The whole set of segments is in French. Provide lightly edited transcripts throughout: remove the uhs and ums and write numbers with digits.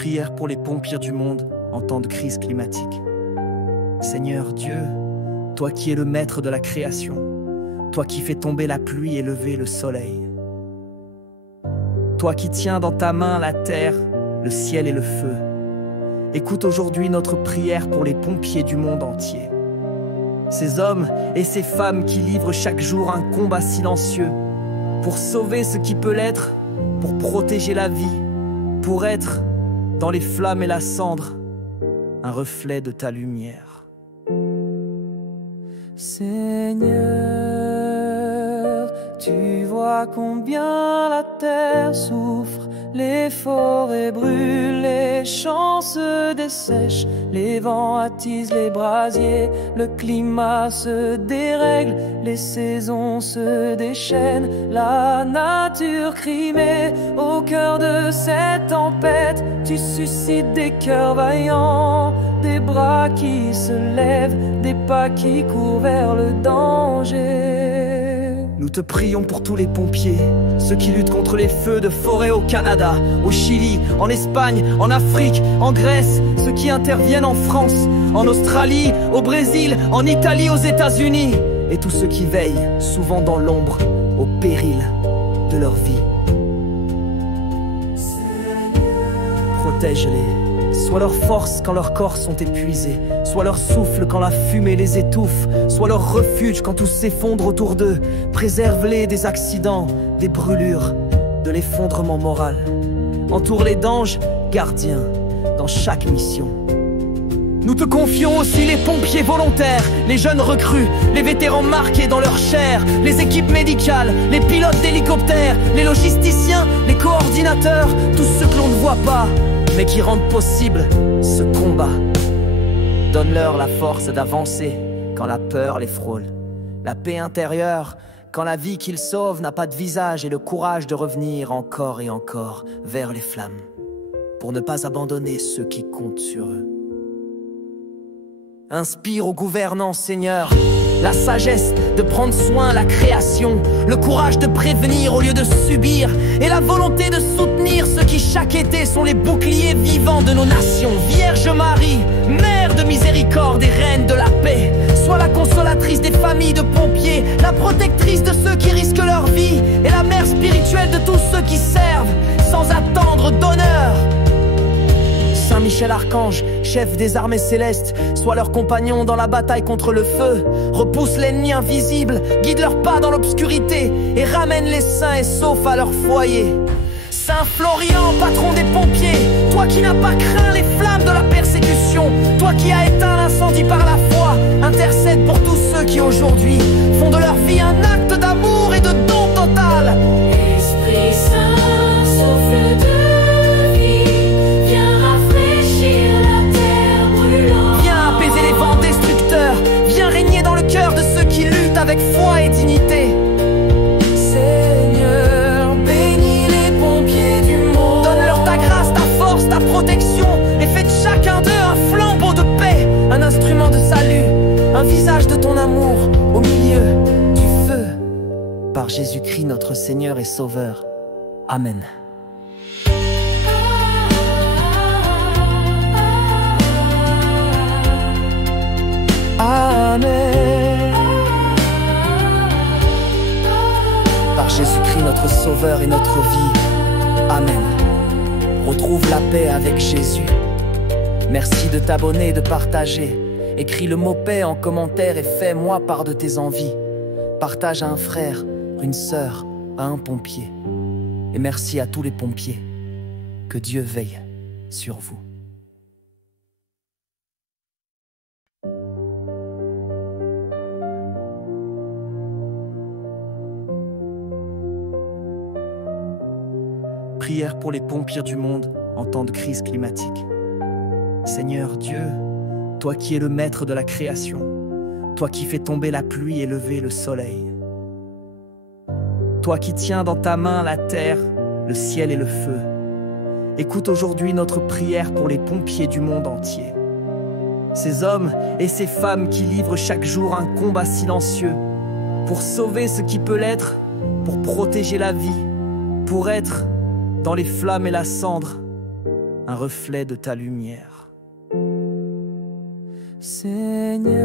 Prière pour les pompiers du monde en temps de crise climatique. Seigneur Dieu, toi qui es le maître de la création, toi qui fais tomber la pluie et lever le soleil, toi qui tiens dans ta main la terre, le ciel et le feu, écoute aujourd'hui notre prière pour les pompiers du monde entier. Ces hommes et ces femmes qui livrent chaque jour un combat silencieux pour sauver ce qui peut l'être, pour protéger la vie, pour être, dans les flammes et la cendre, un reflet de ta lumière. Seigneur, tu vois combien la terre souffre, les forêts brûlent, les champs se dessèchent, les vents attisent les brasiers, le climat se dérègle, les saisons se déchaînent, la nature crie, mais au cœur de cette tempête, tu suscites des cœurs vaillants, des bras qui se lèvent, des pas qui courent vers le danger. Nous te prions pour tous les pompiers, ceux qui luttent contre les feux de forêt au Canada, au Chili, en Espagne, en Afrique, en Grèce, ceux qui interviennent en France, en Australie, au Brésil, en Italie, aux États-Unis, et tous ceux qui veillent, souvent dans l'ombre, au péril de leur vie. Protège-les, sois leur force quand leurs corps sont épuisés, sois leur souffle quand la fumée les étouffe, sois leur refuge quand tout s'effondre autour d'eux. Préserve-les des accidents, des brûlures, de l'effondrement moral. Entoure-les d'anges gardiens dans chaque mission. Nous te confions aussi les pompiers volontaires, les jeunes recrues, les vétérans marqués dans leur chair, les équipes médicales, les pilotes d'hélicoptères, les logisticiens, les coordinateurs, tous ceux que l'on ne voit pas, mais qui rendent possible ce combat. Donne-leur la force d'avancer quand la peur les frôle, la paix intérieure quand la vie qu'ils sauvent n'a pas de visage, et le courage de revenir encore et encore vers les flammes, pour ne pas abandonner ceux qui comptent sur eux. Inspire aux gouvernants, Seigneur, la sagesse de prendre soin de la création, le courage de prévenir au lieu de subir, et la volonté de soutenir ceux qui chaque été sont les boucliers vivants de nos nations. Vierge Marie, mère de miséricorde et reine de la paix, sois la consolatrice des familles de pompiers, la protectrice de ceux qui risquent leur vie, et la mère spirituelle de tous ceux qui servent sans attendre d'honneur. Saint Michel Archange, chef des armées célestes, sois leur compagnon dans la bataille contre le feu. Repousse l'ennemi invisible, guide leurs pas dans l'obscurité, et ramène les saints et saufs à leur foyer. Saint Florian, patron des pompiers, toi qui n'as pas craint les flammes de la persécution, toi qui as éteint l'incendie par la foi, intercède pour tous ceux qui aujourd'hui font de leur vie un acte d'amour et de don total. Esprit Saint, souffle de avec foi et dignité. Seigneur, bénis les pompiers du monde. Donne-leur ta grâce, ta force, ta protection, et fais de chacun d'eux un flambeau de paix, un instrument de salut, un visage de ton amour au milieu du feu. Par Jésus-Christ notre Seigneur et Sauveur. Amen. Amen. Par Jésus-Christ notre Sauveur et notre vie. Amen. Retrouve la paix avec Jésus. Merci de t'abonner et de partager. Écris le mot paix en commentaire et fais-moi part de tes envies. Partage à un frère, une sœur, à un pompier. Et merci à tous les pompiers. Que Dieu veille sur vous. Prière pour les pompiers du monde en temps de crise climatique. Seigneur Dieu, toi qui es le maître de la création, toi qui fais tomber la pluie et lever le soleil, toi qui tiens dans ta main la terre, le ciel et le feu, écoute aujourd'hui notre prière pour les pompiers du monde entier. Ces hommes et ces femmes qui livrent chaque jour un combat silencieux pour sauver ce qui peut l'être, pour protéger la vie, pour être dans les flammes et la cendre, un reflet de ta lumière. Seigneur,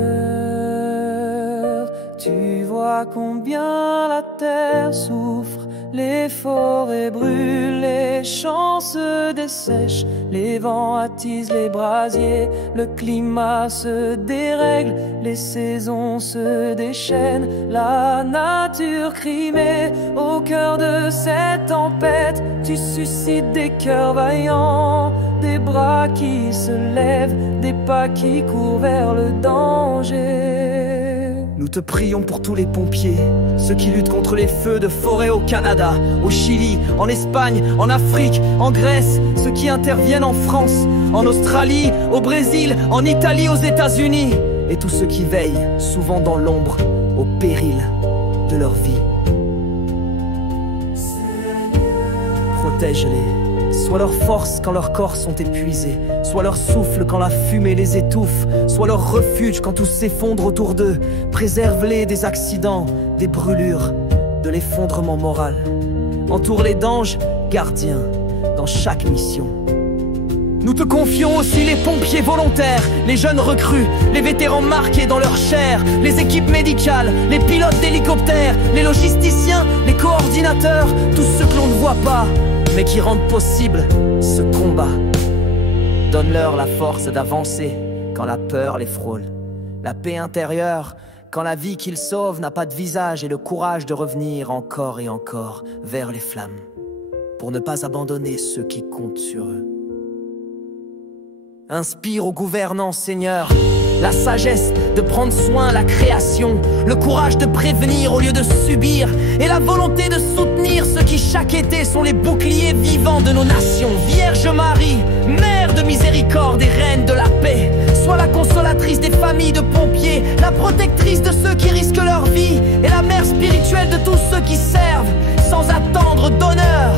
tu vois combien la terre souffre, les forêts brûlent, les champs se dessèchent, les vents attisent les brasiers, le climat se dérègle, les saisons se déchaînent, la nature crie, mais au cœur de cette tempête, tu suscites des cœurs vaillants, des bras qui se lèvent, des pas qui courent vers le danger. Nous te prions pour tous les pompiers, ceux qui luttent contre les feux de forêt au Canada, au Chili, en Espagne, en Afrique, en Grèce, ceux qui interviennent en France, en Australie, au Brésil, en Italie, aux États-Unis, et tous ceux qui veillent, souvent dans l'ombre, au péril de leur vie. Protège-les, sois leur force quand leurs corps sont épuisés, sois leur souffle quand la fumée les étouffe, sois leur refuge quand tout s'effondre autour d'eux. Préserve-les des accidents, des brûlures, de l'effondrement moral. Entoure-les d'anges gardiens dans chaque mission. Nous te confions aussi les pompiers volontaires, les jeunes recrues, les vétérans marqués dans leur chair, les équipes médicales, les pilotes d'hélicoptères, les logisticiens, les coordinateurs, tous ceux que l'on ne voit pas, mais qui rendent possible ce combat. Donne-leur la force d'avancer quand la peur les frôle, la paix intérieure quand la vie qu'ils sauvent n'a pas de visage, et le courage de revenir encore et encore vers les flammes, pour ne pas abandonner ceux qui comptent sur eux. Inspire aux gouvernants, Seigneur, la sagesse de prendre soin la création, le courage de prévenir au lieu de subir, et la volonté de soutenir ceux qui chaque été sont les boucliers vivants de nos nations. Vierge Marie, mère de miséricorde et reine de la paix, sois la consolatrice des familles de pompiers, la protectrice de ceux qui risquent leur vie, et la mère spirituelle de tous ceux qui servent sans attendre d'honneur.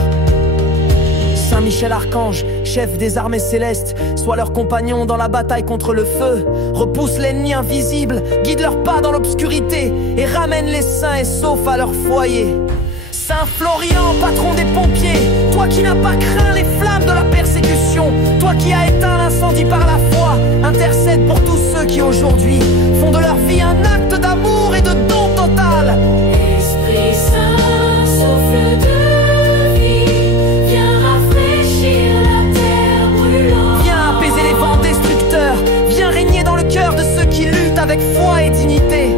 Saint Michel Archange, chef des armées célestes, sois leur compagnon dans la bataille contre le feu. Repousse l'ennemi invisible, guide leurs pas dans l'obscurité, et ramène les saints et saufs à leur foyer. Saint Florian, patron des pompiers, toi qui n'as pas craint les flammes de la persécution, toi qui as éteint l'incendie par la foi, intercède pour tous ceux qui aujourd'hui font de leur vie un acte d'amour et de don total. Esprit Saint, souffle de avec foi et dignité.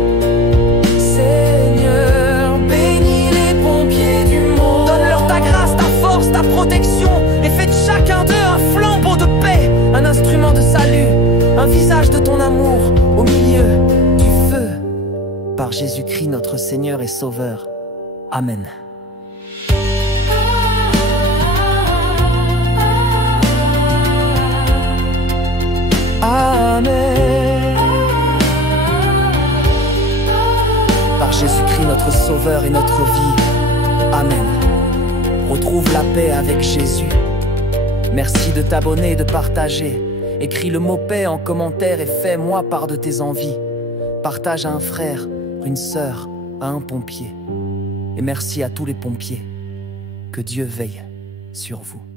Seigneur, bénis les pompiers du monde. Donne-leur ta grâce, ta force, ta protection, et fais de chacun d'eux un flambeau de paix, un instrument de salut, un visage de ton amour au milieu du feu. Par Jésus-Christ notre Seigneur et Sauveur. Amen. Amen. Par Jésus-Christ notre Sauveur et notre vie. Amen. Retrouve la paix avec Jésus. Merci de t'abonner, de partager. Écris le mot paix en commentaire et fais-moi part de tes envies. Partage à un frère, une sœur, à un pompier. Et merci à tous les pompiers. Que Dieu veille sur vous.